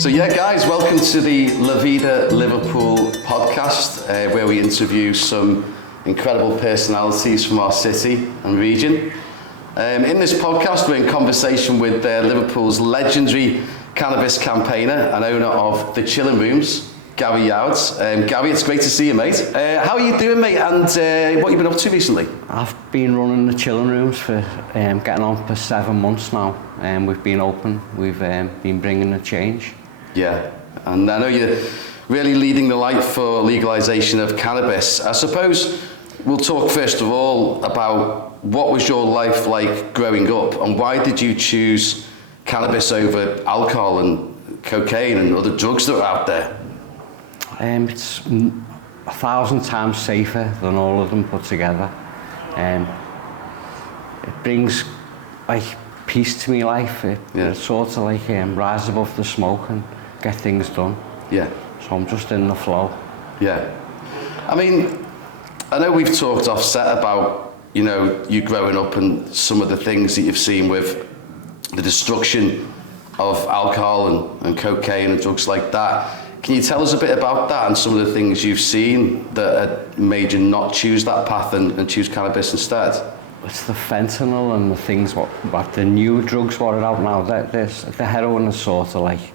So yeah, guys, welcome to the VIDA Liverpool podcast, where we interview some incredible personalities from our city and region. In this podcast, we're in conversation with Liverpool's legendary cannabis campaigner and owner of the Chiilin Rooms, Youds. Gary, it's great to see you, mate. How are you doing, mate, and what have you been up to recently? I've been running the Chiilin Rooms for getting on for 7 months now. We've been open, we've been bringing the change. Yeah, and I know you're really leading the light for legalisation of cannabis. I suppose we'll talk first of all about what was your life like growing up, and why did you choose cannabis over alcohol and cocaine and other drugs that are out there? It's 1,000 times safer than all of them put together. It brings like peace to my life. It's sort of like rise above the smoke and get things done. Yeah. So I'm just in the flow. Yeah. I mean, I know we've talked offset about, you know, you growing up and some of the things that you've seen with the destruction of alcohol and cocaine and drugs like that. Can you tell us a bit about that and some of the things you've seen that had made you not choose that path and choose cannabis instead? It's the fentanyl and the things what the new drugs what are out now. The heroin is sort of like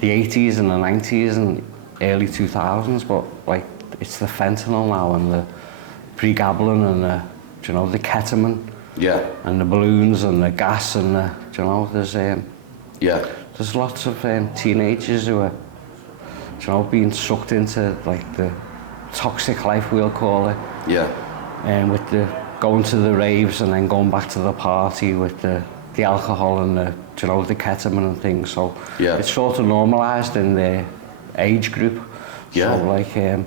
the 80s and the 90s and early 2000s, but like it's the fentanyl now and the pregabalin and the ketamine. Yeah. And the balloons and the gas and there's lots of teenagers who are being sucked into like the toxic life, we'll call it. Yeah. And with the going to the raves and then going back to the party with the alcohol and the ketamine and things. So yeah. It's sort of normalised in the age group. Yeah. So like a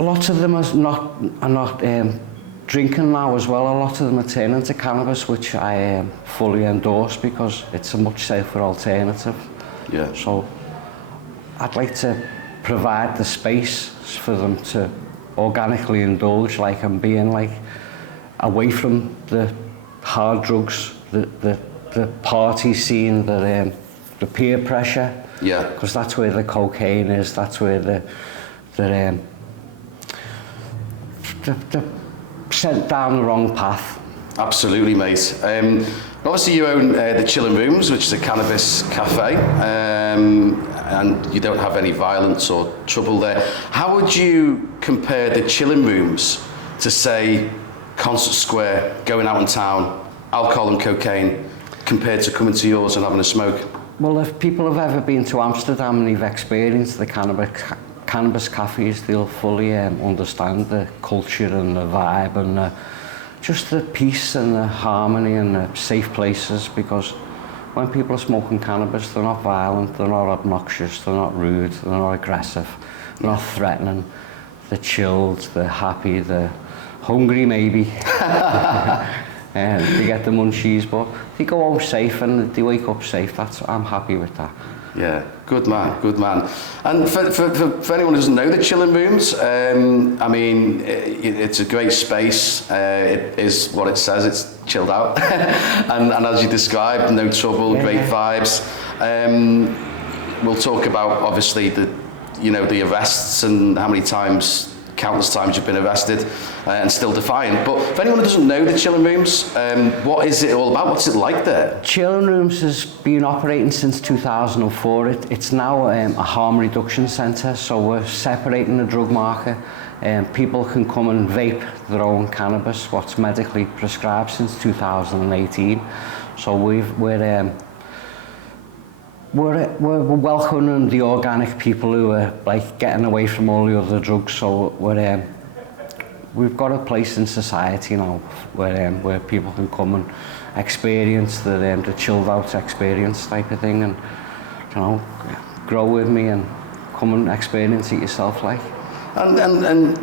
lot of them are not drinking now as well. A lot of them are turning to cannabis, which I fully endorse because it's a much safer alternative. Yeah. So I'd like to provide the space for them to organically indulge, like, and being like away from the hard drugs, the party scene, the peer pressure. Yeah. Because that's where the cocaine is. That's where they're sent down the wrong path. Absolutely, mate. Obviously, you own the Chiilin Rooms, which is a cannabis cafe, and you don't have any violence or trouble there. How would you compare the Chiilin Rooms to, say, Concert Square, going out in town, alcohol and cocaine, compared to coming to yours and having a smoke? Well, if people have ever been to Amsterdam and they've experienced the cannabis cafes, they'll fully understand the culture and the vibe and just the peace and the harmony and the safe places, because when people are smoking cannabis, they're not violent, they're not obnoxious, they're not rude, they're not aggressive, they're not threatening, they're chilled, they're happy, they're hungry maybe. They get the munchies, but they go home safe and they wake up safe. I'm happy with that. Yeah, good man, good man. And for anyone who doesn't know the Chiilin Rooms, I mean, it's a great space. It is what it says, it's chilled out. and as you described, no trouble, great vibes. We'll talk about, obviously, the arrests and how many times, countless times you've been arrested and still defiant. But for anyone who doesn't know the Chiilin Rooms, what is it all about? What's it like there? Chiilin Rooms has been operating since 2004. It's now a harm reduction centre, so we're separating the drug market. People can come and vape their own cannabis, what's medically prescribed since 2018. So we're welcoming the organic people who are like getting away from all the other drugs. So we've got a place in society now where people can come and experience the chilled out experience type of thing, and grow with me and come and experience it yourself, like. And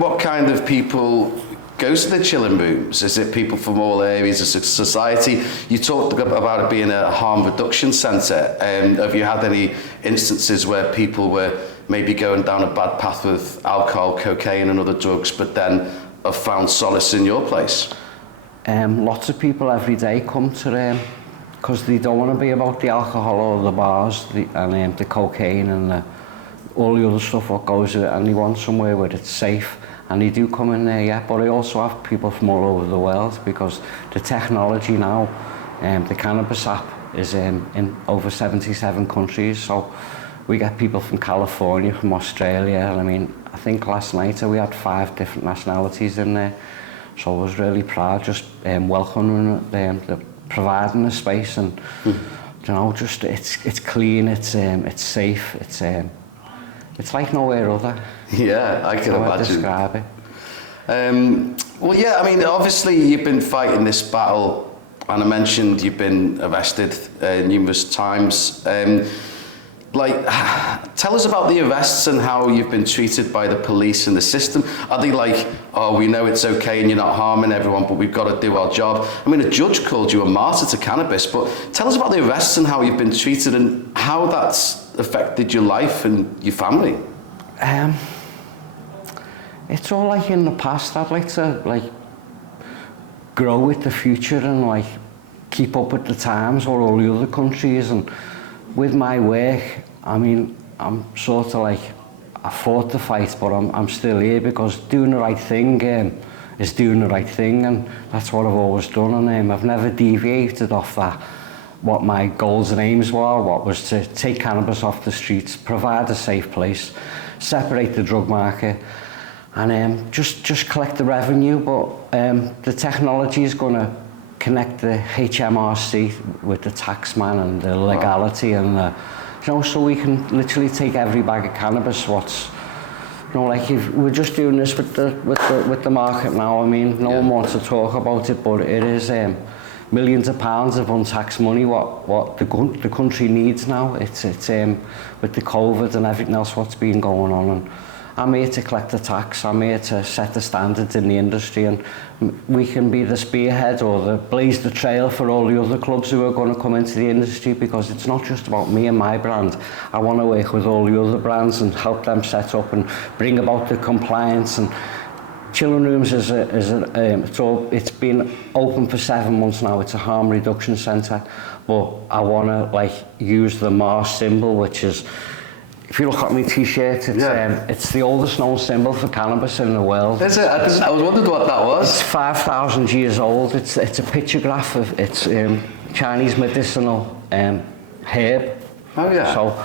what kind of people goes to the Chiilin Rooms? Is it people from all areas of society? You talked about it being a harm reduction centre. Have you had any instances where people were maybe going down a bad path with alcohol, cocaine and other drugs, but then have found solace in your place? Lots of people every day come to because they don't want to be about the alcohol or the bars and the cocaine and all the other stuff what goes with it, and they want somewhere where it's safe, and they do come in there, yeah. But I also have people from all over the world, because the technology now, the Cannabis app is in over 77 countries, so we get people from California, from Australia, and I mean, I think last night we had 5 different nationalities in there, so I was really proud, just welcoming them, providing the space, and you know, just it's clean, it's safe, it's like nowhere other. Yeah, I can imagine. I describe it. Well, yeah, I mean, obviously you've been fighting this battle, and I mentioned you've been arrested numerous times. Tell us about the arrests and how you've been treated by the police and the system. Are they like, oh, we know it's okay and you're not harming everyone, but we've got to do our job? I mean, a judge called you a martyr to cannabis, but tell us about the arrests and how you've been treated and how that's affected your life and your family. It's all like in the past. I'd like to grow with the future and keep up with the times or all the other countries. And with my work, I mean, I'm sort of I fought the fight, but I'm still here because doing the right thing is doing the right thing, and that's what I've always done. And I've never deviated off that. What my goals and aims were, what was to take cannabis off the streets, provide a safe place, separate the drug market, and just collect the revenue. But the technology is going to connect the HMRC with the taxman and the legality, and you know, so we can literally take every bag of cannabis. What's, you know, like if we're just doing this with the market now. I mean, no one wants to talk about it, but it is millions of pounds of untaxed money. What the country needs now. It's with the COVID and everything else what's been going on. And I'm here to collect the tax. I'm here to set the standards in the industry, and we can be the spearhead or blaze the trail for all the other clubs who are going to come into the industry, because it's not just about me and my brand. I want to work with all the other brands and help them set up and bring about the compliance. And Chiilin Rooms it's been open for 7 months now. It's a harm reduction centre, but I want to use the Mars symbol, which is, if you look at my t-shirt, it's the oldest known symbol for cannabis in the world. Is it? I was wondering what that was. It's 5,000 years old. It's a pictograph of Chinese medicinal herb. Oh yeah. So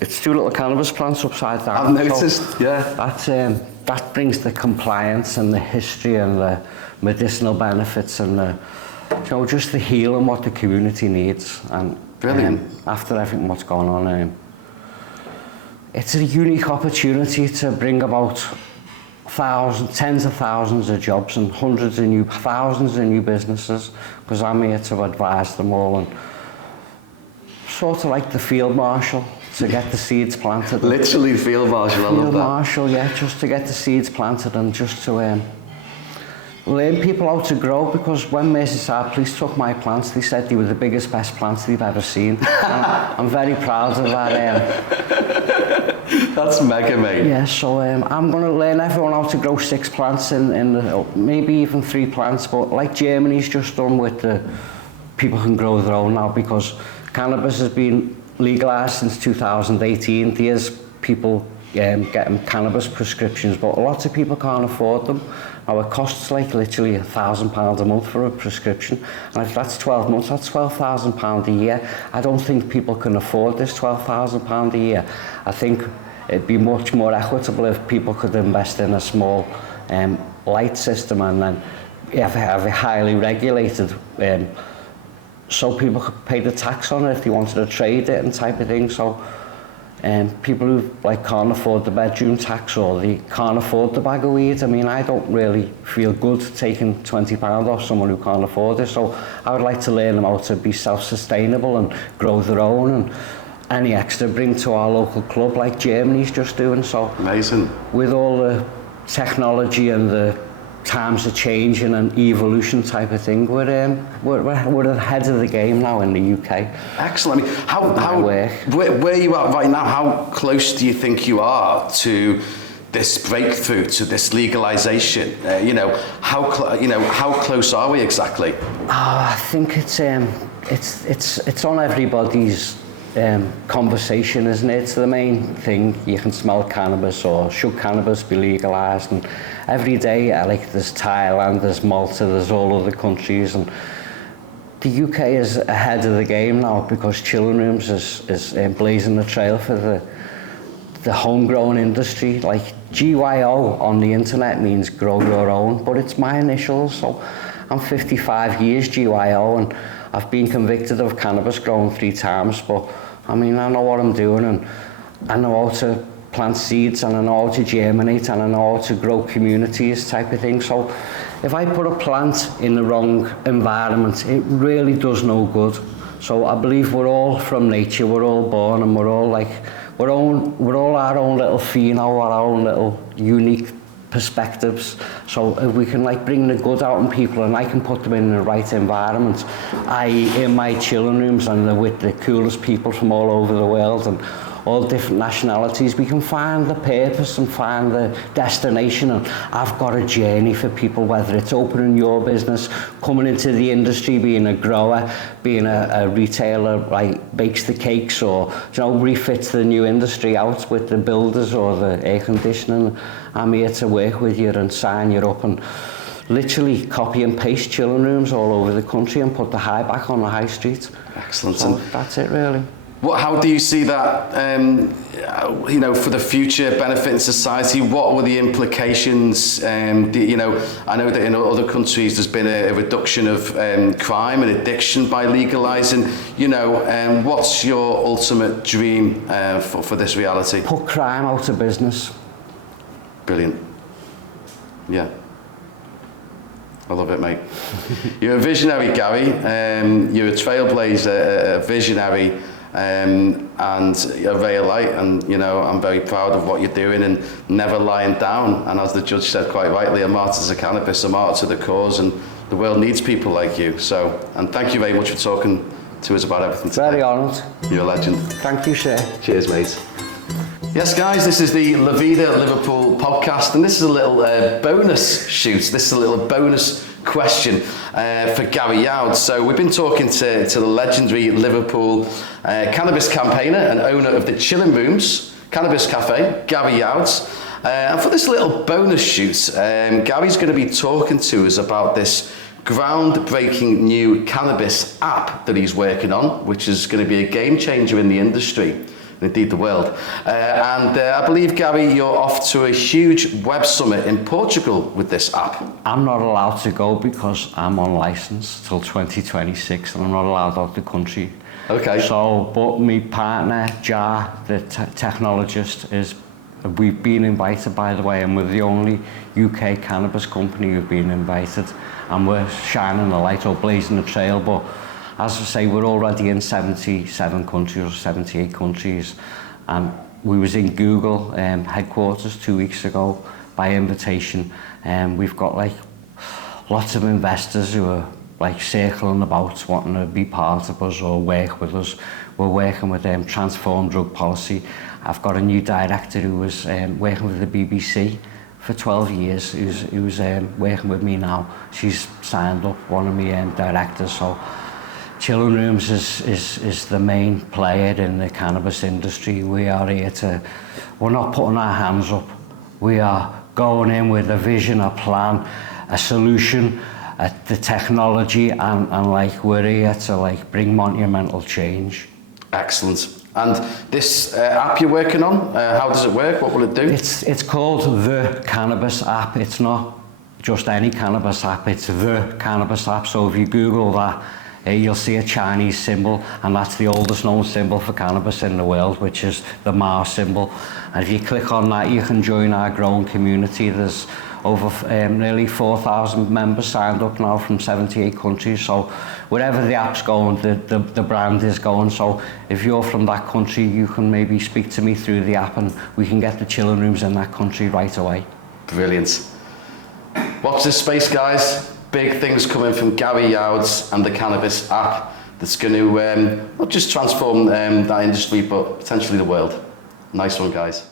it's 2 little cannabis plants upside down. I've noticed. So yeah. That brings the compliance and the history and the medicinal benefits and just the healing what the community needs. And brilliant. After everything what's going on. It's a unique opportunity to bring about tens of thousands of jobs and thousands of new businesses, because I'm here to advise them all, and sort of like the field marshal to get the seeds planted. Literally field marshal, I love that. Field marshal, yeah, just to get the seeds planted and just to learn people how to grow, because when Merseyside Police took my plants, they said they were the biggest, best plants they've ever seen. I'm very proud of that. That's mega, mate. Yeah, so I'm going to learn everyone how to grow 6 plants maybe even 3 plants, but like Germany's just done with the people can grow their own now, because cannabis has been legalised since 2018. There's people getting cannabis prescriptions, but lots of people can't afford them. Now it costs literally £1,000 a month for a prescription, and if that's 12 months, that's £12,000 a year. I don't think people can afford this £12,000 a year. I think it'd be much more equitable if people could invest in a small light system, and then have it highly regulated, so people could pay the tax on it if they wanted to trade it and type of thing. So people who can't afford the bedroom tax, or they can't afford the bag of weed, I mean, I don't really feel good taking £20 off someone who can't afford it. So I would like to learn them how to be self-sustainable and grow their own, and any extra bring to our local club like Germany's just doing. So amazing. With all the technology and the times are changing and evolution type of thing, we're ahead of the game now in the UK. Excellent. I mean, where you are right now, how close do you think you are to this breakthrough, to this legalisation? How close are we exactly? I think it's on everybody's conversation, isn't it? It's the main thing. You can smell cannabis, or should cannabis be legalised? And every day, like there's Thailand, there's Malta, there's all other countries, and the UK is ahead of the game now because Chiilin Rooms is blazing the trail for the homegrown industry. Like GYO on the internet means grow your own, but it's my initials. So I'm 55 years GYO, and I've been convicted of cannabis growing 3 times, but I mean, I know what I'm doing, and I know how to plant seeds, and I know how to germinate, and I know how to grow communities type of thing. So if I put a plant in the wrong environment, it really does no good. So I believe we're all from nature, we're all born, and we're all like, we're all our own little pheno, our own little unique perspectives. So if we can like bring the good out in people, and I can put them in the right environment, i.e. in my Chiilin Rooms, and they're with the coolest people from all over the world and all different nationalities, we can find the purpose and find the destination. And I've got a journey for people, whether it's opening your business, coming into the industry, being a grower, being a retailer, like bakes the cakes, or refits the new industry out with the builders or the air conditioning. I'm here to work with you and sign you up, and literally copy and paste Chiilin Rooms all over the country and put the high back on the high street. Excellent. So that's it really. How do you see that, for the future benefiting society? What were the implications? I know that in other countries there's been a reduction of crime and addiction by legalising. What's your ultimate dream for this reality? Put crime out of business. Brilliant. Yeah. I love it, mate. You're a visionary, Gary. You're a trailblazer, a visionary. And a ray of light, and I'm very proud of what you're doing and never lying down. And as the judge said quite rightly, a martyr to cannabis, a martyr to the cause, and the world needs people like you. So, and thank you very much for talking to us about everything today. Very honoured. You're a legend. Thank you, sir. Cheers, mate. Yes, guys, this is the VIDA Liverpool podcast, and this is a little bonus shoot. This is a little bonus question for Gary Youds. So we've been talking to the legendary Liverpool cannabis campaigner and owner of the Chiilin Rooms Cannabis Cafe, Gary Youds. And for this little bonus shoot, Gary's going to be talking to us about this groundbreaking new cannabis app that he's working on, which is going to be a game changer in the industry. Indeed, the world. I believe, Gary, you're off to a huge web summit in Portugal with this app. I'm not allowed to go because I'm on licence till 2026, and I'm not allowed out the country. Okay. So, but my partner, Jar, the technologist, we've been invited, by the way, and we're the only UK cannabis company who've been invited, and we're shining the light or blazing the trail. But as I say, we're already in 77 countries or 78 countries, and we was in Google headquarters 2 weeks ago by invitation, and we've got like lots of investors who are like circling about wanting to be part of us or work with us. We're working with Transform Drug Policy. I've got a new director who was working with the BBC for 12 years, who's working with me now. She's signed up, one of my directors. So Chiilin Rooms is the main player in the cannabis industry. We are here we're not putting our hands up. We are going in with a vision, a plan, a solution, the technology, and like we're here to like bring monumental change. Excellent. And this app you're working on, how does it work? What will it do? It's called the Cannabis app. It's not just any cannabis app, it's the Cannabis app. So if you Google that, you'll see a Chinese symbol, and that's the oldest known symbol for cannabis in the world, which is the Ma symbol. And if you click on that, you can join our growing community. There's over nearly 4,000 members signed up now from 78 countries. So wherever the app's going, the brand is going. So if you're from that country, you can maybe speak to me through the app, and we can get the Chiilin Rooms in that country right away. Brilliant. Watch this space, guys. Big things coming from Gary Youds and the Cannabis app that's going to not just transform that industry, but potentially the world. Nice one, guys.